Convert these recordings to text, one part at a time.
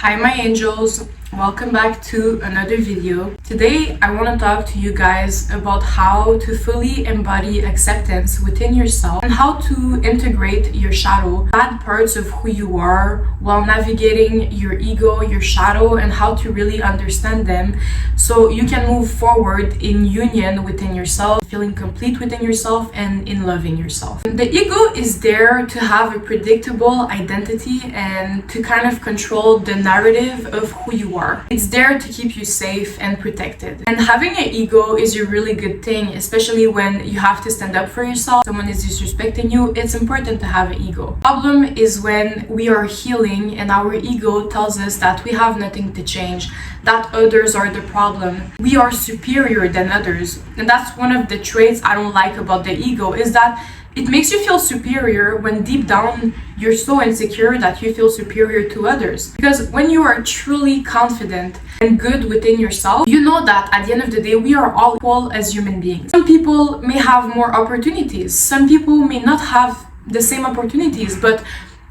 Hi my angels, welcome back to another video. Today I want to talk to you guys about how to fully embody acceptance within yourself and how to integrate your shadow, bad parts of who you are, while navigating your ego, your shadow, and how to really understand them so you can move forward in union within yourself, feeling complete within yourself and in loving yourself. The ego is there to have a predictable identity and to kind of control the narrative of who you are. It's there to keep you safe and protected. And having an ego is a really good thing, especially when you have to stand up for yourself. Someone is disrespecting you, it's important to have an ego. Problem is when we are healing and our ego tells us that we have nothing to change, that others are the problem. We are superior than others. And that's one of the traits I don't like about the ego, is that it makes you feel superior when deep down you're so insecure that you feel superior to others. Because when you are truly confident and good within yourself, you know that at the end of the day, we are all equal as human beings. Some people may have more opportunities. Some people may not have the same opportunities, but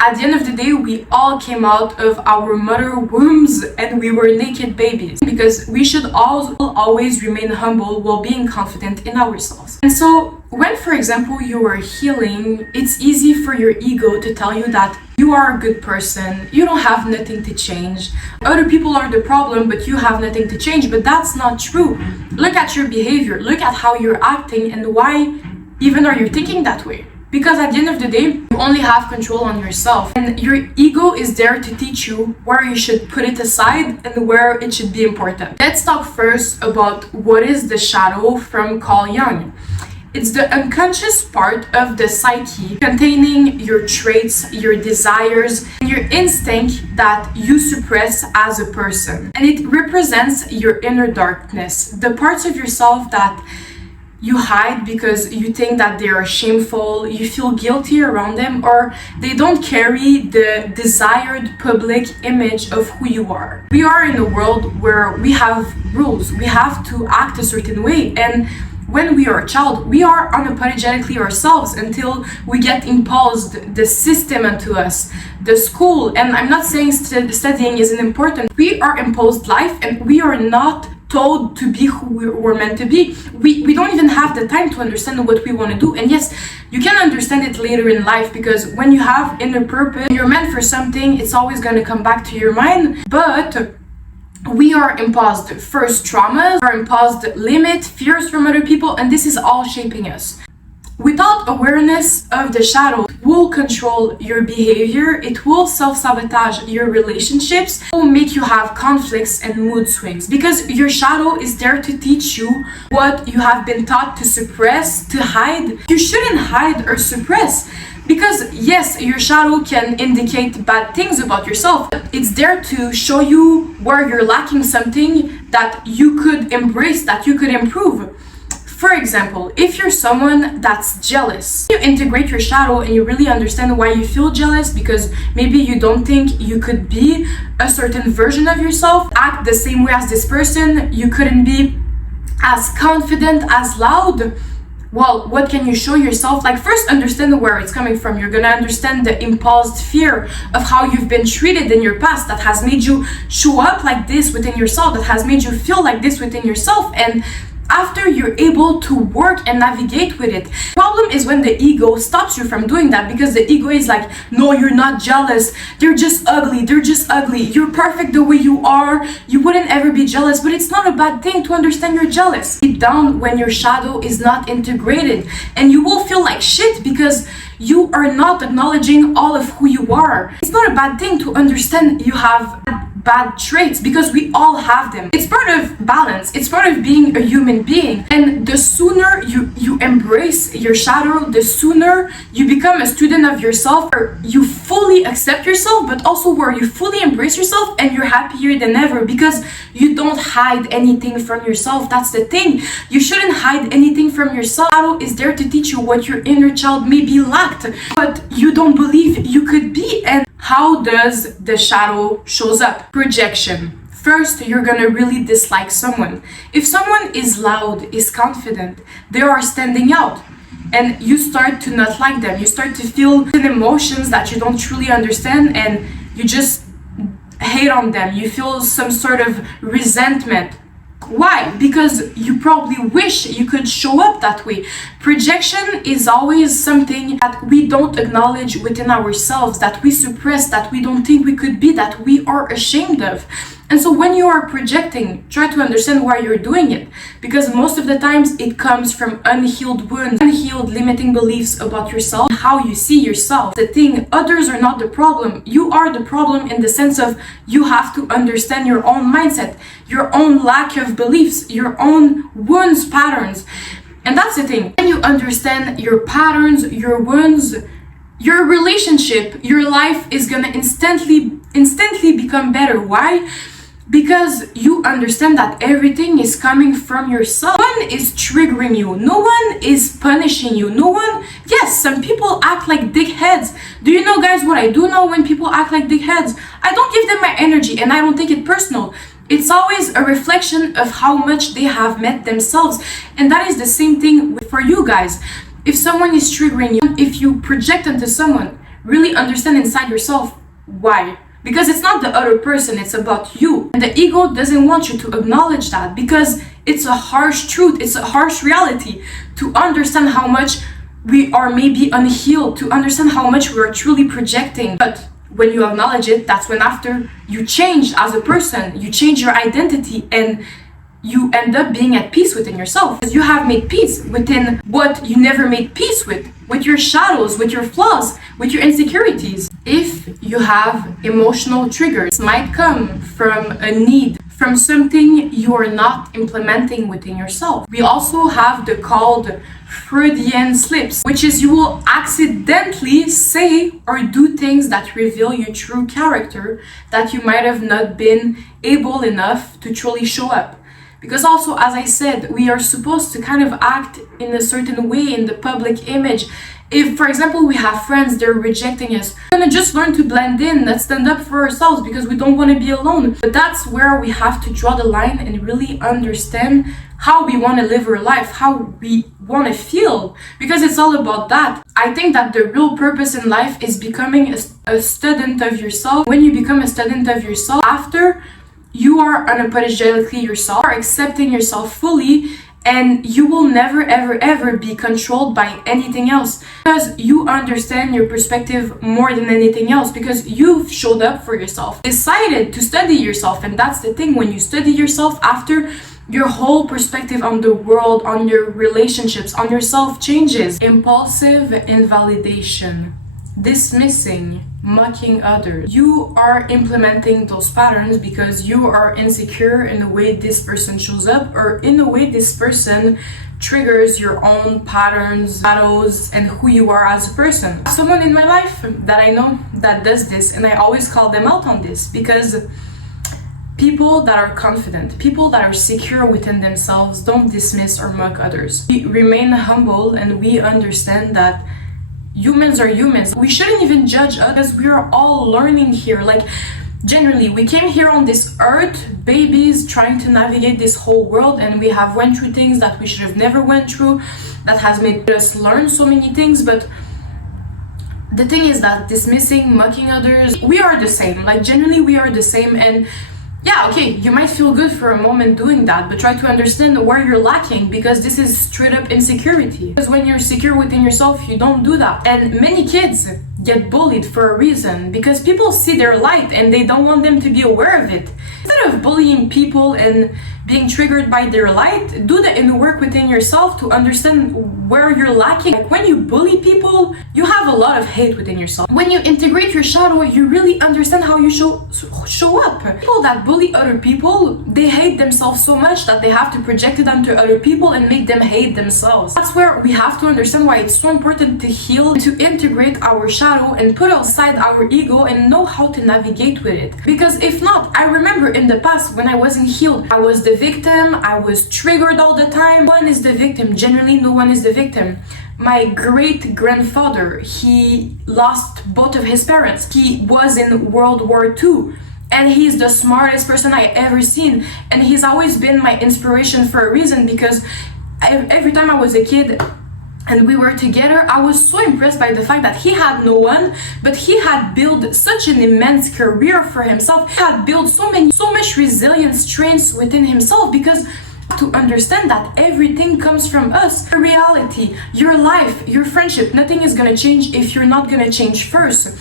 at the end of the day, we all came out of our mother wombs and we were naked babies, because we should all always remain humble while being confident in ourselves. And so when, for example, you are healing, it's easy for your ego to tell you that you are a good person, you don't have nothing to change, other people are the problem, but you have nothing to change. But that's not true. Look at your behavior, look at how you're acting, and why even are you thinking that way? Because at the end of the day, you only have control on yourself. And your ego is there to teach you where you should put it aside and where it should be important. Let's talk first about what is the shadow from Carl Jung. It's the unconscious part of the psyche containing your traits, your desires, and your instinct that you suppress as a person. And it represents your inner darkness, the parts of yourself that you hide because you think that they are shameful, you feel guilty around them, or they don't carry the desired public image of who you are. We are in a world where we have rules, we have to act a certain way, and when we are a child, we are unapologetically ourselves until we get imposed the system onto us, the school. And I'm not saying studying isn't important. We are imposed life and we are not told to be who we're meant to be. We don't even have the time to understand what we want to do. And yes, you can understand it later in life, because when you have inner purpose, you're meant for something, it's always going to come back to your mind. But we are imposed first traumas, are imposed limit, fears from other people, and this is all shaping us. Without awareness of the shadow, it will control your behavior, it will self-sabotage your relationships, it will make you have conflicts and mood swings, because your shadow is there to teach you what you have been taught to suppress, to hide. You shouldn't hide or suppress, because yes, your shadow can indicate bad things about yourself, but it's there to show you where you're lacking something that you could embrace, that you could improve. For example, if you're someone that's jealous, you integrate your shadow and you really understand why you feel jealous, because maybe you don't think you could be a certain version of yourself, act the same way as this person, you couldn't be as confident, as loud. Well, what can you show yourself? Like, first understand where it's coming from. You're gonna understand the imposed fear of how you've been treated in your past that has made you show up like this within yourself, that has made you feel like this within yourself. And after you're able to work and navigate with it, problem is when the ego stops you from doing that, because the ego is like, no, you're not jealous, they're just ugly, you're perfect the way you are, you wouldn't ever be jealous. But it's not a bad thing to understand you're jealous. Deep down, when your shadow is not integrated, and you will feel like shit because you are not acknowledging all of who you are. It's not a bad thing to understand you have bad traits, because we all have them. It's part of balance, it's part of being a human being. And the sooner you embrace your shadow, the sooner you become a student of yourself, or you fully accept yourself, but also where you fully embrace yourself and you're happier than ever, because you don't hide anything from yourself. That's the thing, you shouldn't hide anything from yourself. Shadow is there to teach you what your inner child maybe lacked, but you don't believe you could be. And how does the shadow shows up? Projection. First, you're gonna really dislike someone. If someone is loud, is confident, they are standing out, and you start to not like them. You start to feel emotions that you don't truly understand, and you just hate on them, you feel some sort of resentment. Why? Because you probably wish you could show up that way. Projection is always something that we don't acknowledge within ourselves, that we suppress, that we don't think we could be, that we are ashamed of. And so when you are projecting, try to understand why you're doing it. Because most of the times it comes from unhealed wounds, unhealed limiting beliefs about yourself, how you see yourself. The thing, others are not the problem. You are the problem in the sense of you have to understand your own mindset, your own lack of beliefs, your own wounds, patterns. And that's the thing. When you understand your patterns, your wounds, your relationship, your life is gonna instantly become better. Why? Because you understand that everything is coming from yourself. No one is triggering you. No one is punishing you. No one, yes, some people act like dickheads. Do you know, guys, what I do know when people act like dickheads? I don't give them my energy and I don't take it personal. It's always a reflection of how much they have met themselves. And that is the same thing for you guys. If someone is triggering you, if you project onto someone, really understand inside yourself why. Because it's not the other person, it's about you. And the ego doesn't want you to acknowledge that because it's a harsh truth, it's a harsh reality. To understand how much we are maybe unhealed, to understand how much we are truly projecting. But when you acknowledge it, that's when after you change as a person, you change your identity and you end up being at peace within yourself. Because you have made peace within what you never made peace with your shadows, with your flaws, with your insecurities. If you have emotional triggers, it might come from a need, from something you are not implementing within yourself. We also have the called Freudian slips, which is you will accidentally say or do things that reveal your true character that you might have not been able enough to truly show up. Because also, as I said, we are supposed to kind of act in a certain way in the public image. If, for example, we have friends, they're rejecting us, we're gonna just learn to blend in, let's stand up for ourselves because we don't want to be alone. But that's where we have to draw the line and really understand how we want to live our life, how we want to feel, because it's all about that. I think that the real purpose in life is becoming a student of yourself. When you become a student of yourself, after you are unapologetically yourself, are accepting yourself fully, and you will never ever be controlled by anything else because you understand your perspective more than anything else, because you've showed up for yourself, decided to study yourself. And that's the thing, when you study yourself, after your whole perspective on the world, on your relationships, on yourself changes. Impulsive invalidation, dismissing, mocking others. You are implementing those patterns because you are insecure in the way this person shows up, or in the way this person triggers your own patterns, shadows, and who you are as a person. Someone in my life that I know that does this, and I always call them out on this, because people that are confident, people that are secure within themselves, don't dismiss or mock others. We remain humble and we understand that humans are humans. We shouldn't even judge others. We are all learning here. Like, generally, we came here on this earth, babies, trying to navigate this whole world, and we have went through things that we should have never went through, that has made us learn so many things. But the thing is that dismissing, mocking others, we are the same. Like, generally, we are the same. And yeah, okay, you might feel good for a moment doing that, but try to understand where you're lacking, because this is straight up insecurity. Because when you're secure within yourself, you don't do that. And many kids get bullied for a reason, because people see their light and they don't want them to be aware of it. Instead of bullying people and being triggered by their light, do the inner work within yourself to understand where you're lacking. Like, when you bully people, you have a lot of hate within yourself. When you integrate your shadow, you really understand how you show up. People that bully other people, they hate themselves so much that they have to project it onto other people and make them hate themselves. That's where we have to understand why it's so important to heal, to integrate our shadow and put aside our ego and know how to navigate with it. Because if not, I remember in the past when I wasn't healed, I was the victim, I was triggered all the time. No one is the victim. Generally, no one is the victim. My great grandfather, he lost both of his parents. He was in World War II, and he's the smartest person I ever seen. And he's always been my inspiration for a reason, because every time I was a kid, and we were together, I was so impressed by the fact that he had no one, but he had built such an immense career for himself. He had built so much resilience, strength within himself, because to understand that everything comes from us. Your reality, your life, your friendship, nothing is gonna change if you're not gonna change first.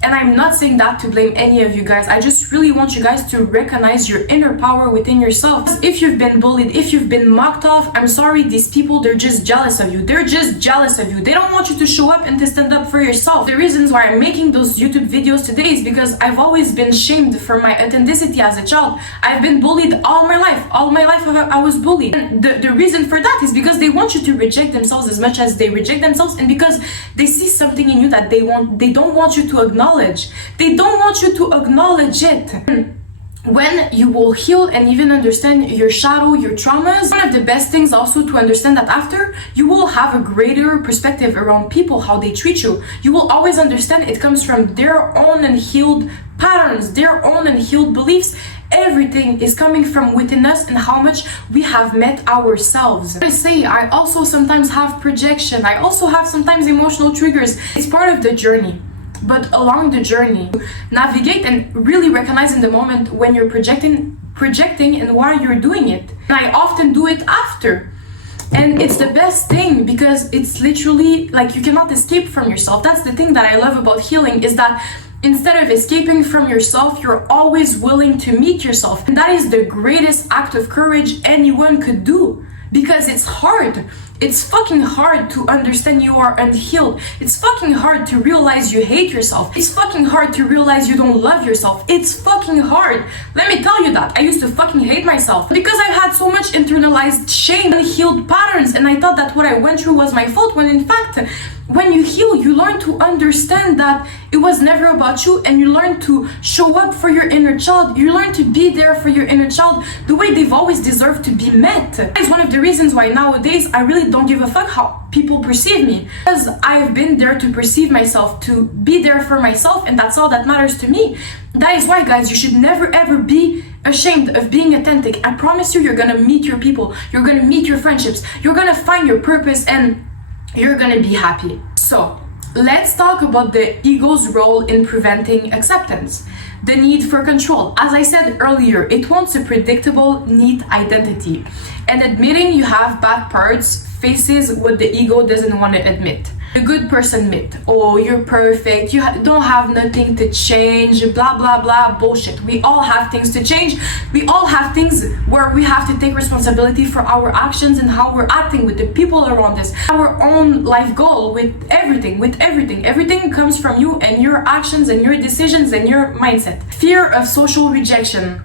And I'm not saying that to blame any of you guys. I just really want you guys to recognize your inner power within yourself. If you've been bullied, if you've been mocked off, I'm sorry, these people, they're just jealous of you. They're just jealous of you. They don't want you to show up and to stand up for yourself. The reasons why I'm making those YouTube videos today is because I've always been shamed for my authenticity as a child. I've been bullied all my life. All my life I was bullied. And the reason for that is because they want you to reject themselves as much as they reject themselves, and because they see something in you that they don't want you to acknowledge. They don't want you to acknowledge it. When you will heal and even understand your shadow, your traumas, one of the best things also to understand that after, you will have a greater perspective around people, how they treat you. You will always understand it comes from their own unhealed patterns, their own unhealed beliefs. Everything is coming from within us and how much we have met ourselves. I say, I also sometimes have projection. I also have sometimes emotional triggers. It's part of the journey. But along the journey, navigate and really recognize in the moment when you're projecting and why you're doing it. And I often do it after. And it's the best thing because it's literally like you cannot escape from yourself. That's the thing that I love about healing, is that instead of escaping from yourself, you're always willing to meet yourself. And that is the greatest act of courage anyone could do, because it's hard. It's fucking hard to understand you are unhealed. It's fucking hard to realize you hate yourself. It's fucking hard to realize you don't love yourself. It's fucking hard. Let me tell you that. I used to fucking hate myself because I've had so much internalized shame, unhealed patterns, and I thought that what I went through was my fault, when in fact, when you heal, you learn to understand that it was never about you, and you learn to show up for your inner child. You learn to be there for your inner child the way they've always deserved to be met. That is one of the reasons why nowadays I really don't give a fuck how people perceive me, because I've been there to perceive myself, to be there for myself, and that's all that matters to me. That is why, guys, you should never ever be ashamed of being authentic. I promise you, you're gonna meet your people, you're gonna meet your friendships, you're gonna find your purpose, and you're gonna be happy. So let's talk about the ego's role in preventing acceptance. The need for control. As I said earlier, it wants a predictable, neat identity. And admitting you have bad parts faces what the ego doesn't want to admit. The good person myth. Oh, you're perfect. You don't have nothing to change. Blah, blah, blah. Bullshit. We all have things to change. We all have things where we have to take responsibility for our actions and how we're acting with the people around us. Our own life goal, with everything. Everything comes from you and your actions and your decisions and your mindset. Fear of social rejection.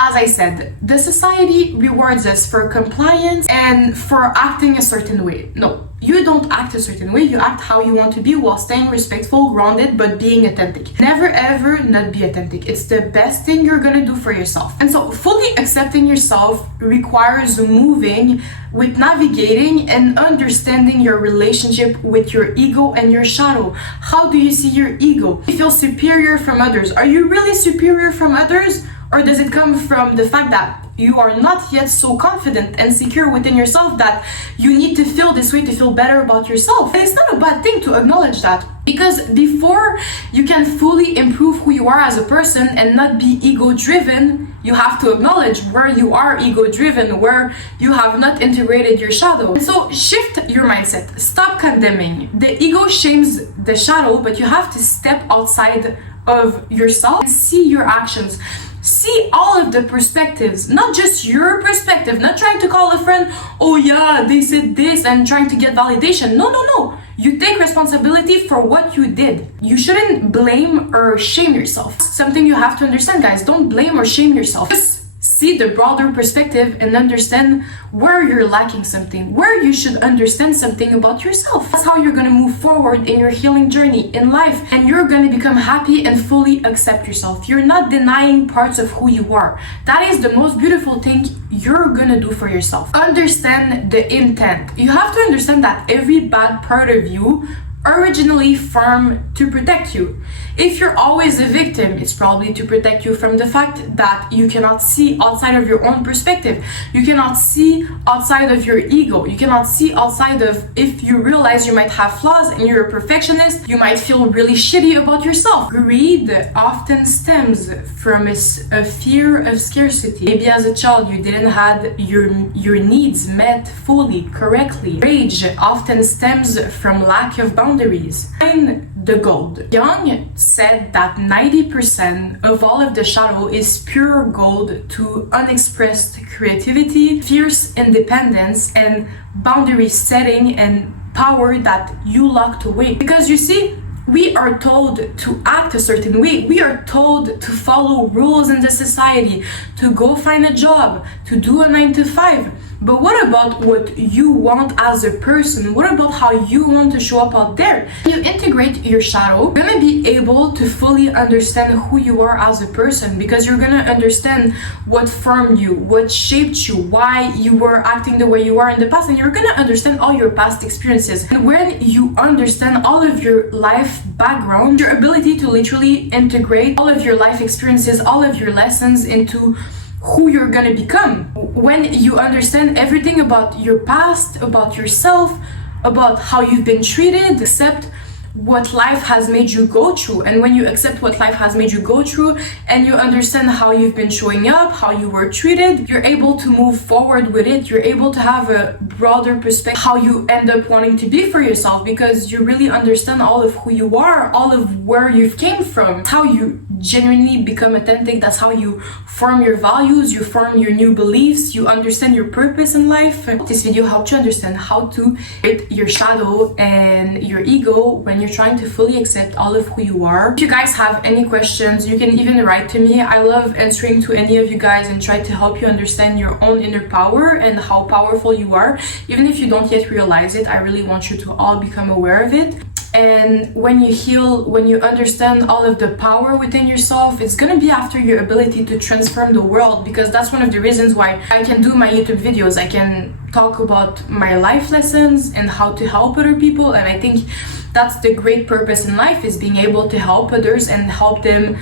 As I said, the society rewards us for compliance and for acting a certain way. No, you don't act a certain way, you act how you want to be while staying respectful, grounded, but being authentic. Never ever not be authentic. It's the best thing you're gonna do for yourself. And so fully accepting yourself requires moving with navigating and understanding your relationship with your ego and your shadow. How do you see your ego? You feel superior from others. Are you really superior from others? Or does it come from the fact that you are not yet so confident and secure within yourself that you need to feel this way to feel better about yourself? And it's not a bad thing to acknowledge that, because before you can fully improve who you are as a person and not be ego-driven, you have to acknowledge where you are ego-driven, where you have not integrated your shadow. And so shift your mindset. Stop condemning. The ego shames the shadow, but you have to step outside of yourself and see your actions. See all of the perspectives, not just your perspective, not trying to call a friend, oh yeah, they said this, and trying to get validation. No. You take responsibility for what you did. You shouldn't blame or shame yourself. Something you have to understand, guys. Don't blame or shame yourself. Just see the broader perspective and understand where you're lacking something, where you should understand something about yourself. That's how you're gonna move forward in your healing journey in life, and you're gonna become happy and fully accept yourself. You're not denying parts of who you are. That is the most beautiful thing you're gonna do for yourself. Understand the intent. You have to understand that every bad part of you originally formed to protect you. If you're always a victim, it's probably to protect you from the fact that you cannot see outside of your own perspective. You cannot see outside of your ego. You cannot see outside of, if you realize you might have flaws and you're a perfectionist, you might feel really shitty about yourself. Greed often stems from a fear of scarcity. Maybe as a child you didn't have your needs met fully, correctly. Rage often stems from lack of boundaries. Find the gold. Jung said that 90% of all of the shadow is pure gold to unexpressed creativity, fierce independence, and boundary setting and power that you locked away. Because you see, we are told to act a certain way. We are told to follow rules in the society, to go find a job, to do a 9 to 5. But what about what you want as a person? What about how you want to show up out there? When you integrate your shadow, you're gonna be able to fully understand who you are as a person, because you're gonna understand what formed you, what shaped you, why you were acting the way you are in the past, and you're gonna understand all your past experiences. And when you understand all of your life background, your ability to literally integrate all of your life experiences, all of your lessons into who you're gonna become. When you understand everything about your past, about yourself, about how you've been treated, accept what life has made you go through. And when you accept what life has made you go through and you understand how you've been showing up, how you were treated, you're able to move forward with it. You're able to have a broader perspective how you end up wanting to be for yourself, because you really understand all of who you are, all of where you've came from, how you genuinely become authentic. That's how you form your values, you form your new beliefs, you understand your purpose in life. This video helped you understand how to hit your shadow and your ego when you're trying to fully accept all of who you are. If you guys have any questions, you can even write to me. I love answering to any of you guys and try to help you understand your own inner power and how powerful you are. Even if you don't yet realize it, I really want you to all become aware of it. And when you heal, when you understand all of the power within yourself, it's gonna be after your ability to transform the world, because that's one of the reasons why I can do my YouTube videos. I can talk about my life lessons and how to help other people, and I think that's the great purpose in life, is being able to help others and help them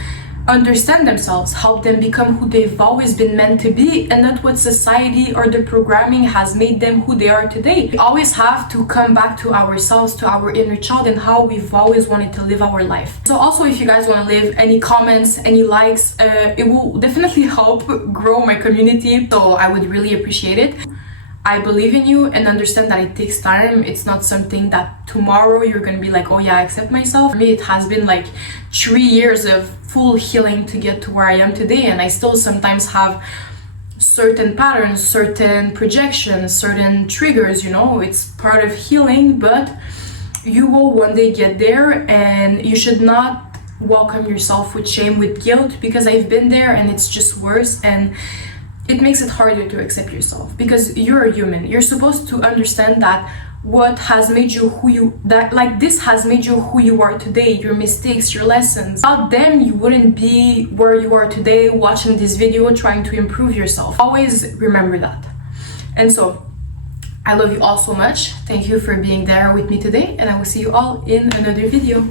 understand themselves, help them become who they've always been meant to be, and not what society or the programming has made them who they are today. We always have to come back to ourselves, to our inner child, and how we've always wanted to live our life. So also, if you guys want to leave any comments, any likes, it will definitely help grow my community, so I would really appreciate it. I believe in you and understand that it takes time. It's not something that tomorrow you're gonna be like, oh yeah, I accept myself. For me, it has been like 3 years of full healing to get to where I am today, and I still sometimes have certain patterns, certain projections, certain triggers, you know, it's part of healing, but you will one day get there, and you should not welcome yourself with shame, with guilt, because I've been there and it's just worse, and it makes it harder to accept yourself, because you're a human. You're supposed to understand that what has made you who you, that like this has made you who you are today, your mistakes, your lessons. Without them, you wouldn't be where you are today, watching this video, trying to improve yourself. Always remember that. And so, I love you all so much. Thank you for being there with me today, and I will see you all in another video.